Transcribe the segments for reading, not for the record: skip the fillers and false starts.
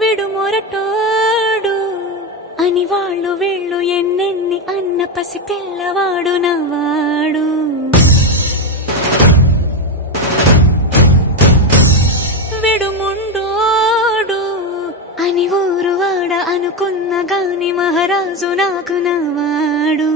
విడు మొరటోడు అని వాళ్ళు వీళ్ళు ఎన్నెన్ని అన్న పసి పిల్లవాడు నవ్వాడు. విడు ముండోడు అని ఊరు వాడ అనుకున్న గాని మహారాజు నాకు నవ్వాడు.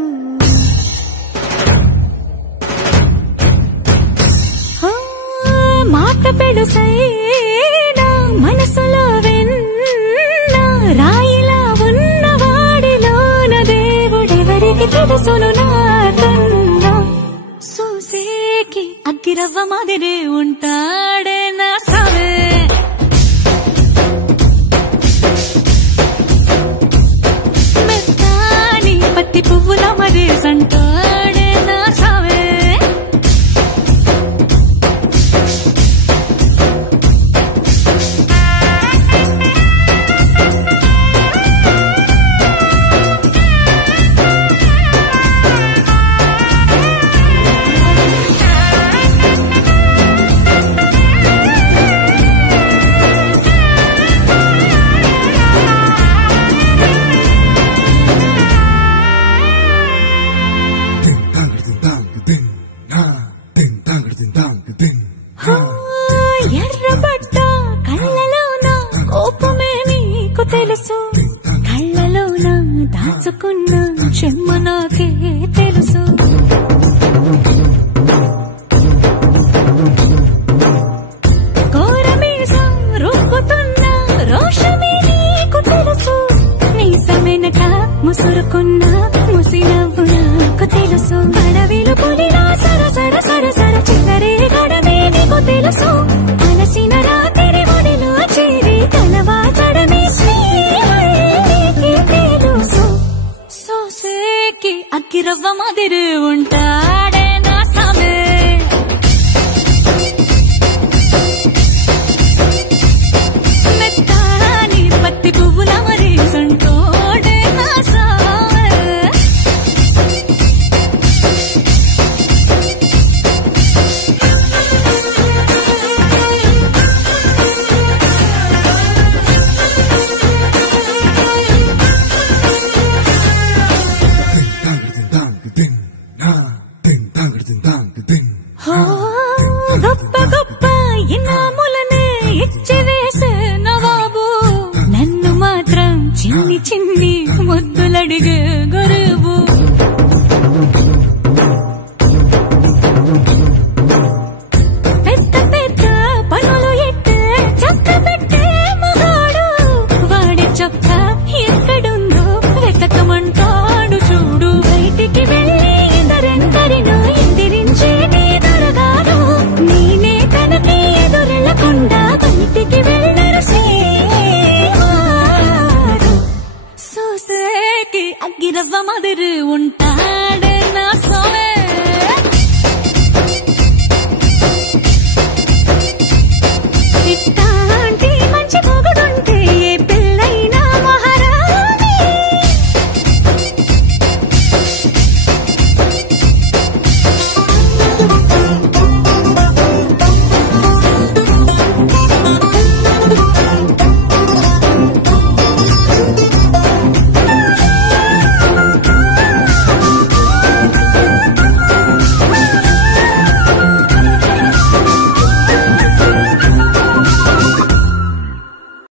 మాట పెడుసైనా మనసులో వెన్న రాయిలా ఉన్నవాడిలోన దేవుడెవరికి తెలుసును నాకన్నా. సూసేకి అగ్గిరవ్వ మాదిరే ఉంటాడే నా సావే. మెత్తాని పత్తి పువ్వుల మరేసంటాడే నా సావే. ఎర్రబడ్డ కళ్ళలోన కోపమే నీకు తెలుసు, కళ్ళలోన దాచుకున్న చెమ్మ నాకే తెలుసు. కోరమీసం రుక్కుతున్న రోషమే నీకు తెలుసు, మీసమెనక ముసురుకున్న ముసి నవ్వు నాకు తెలుసు.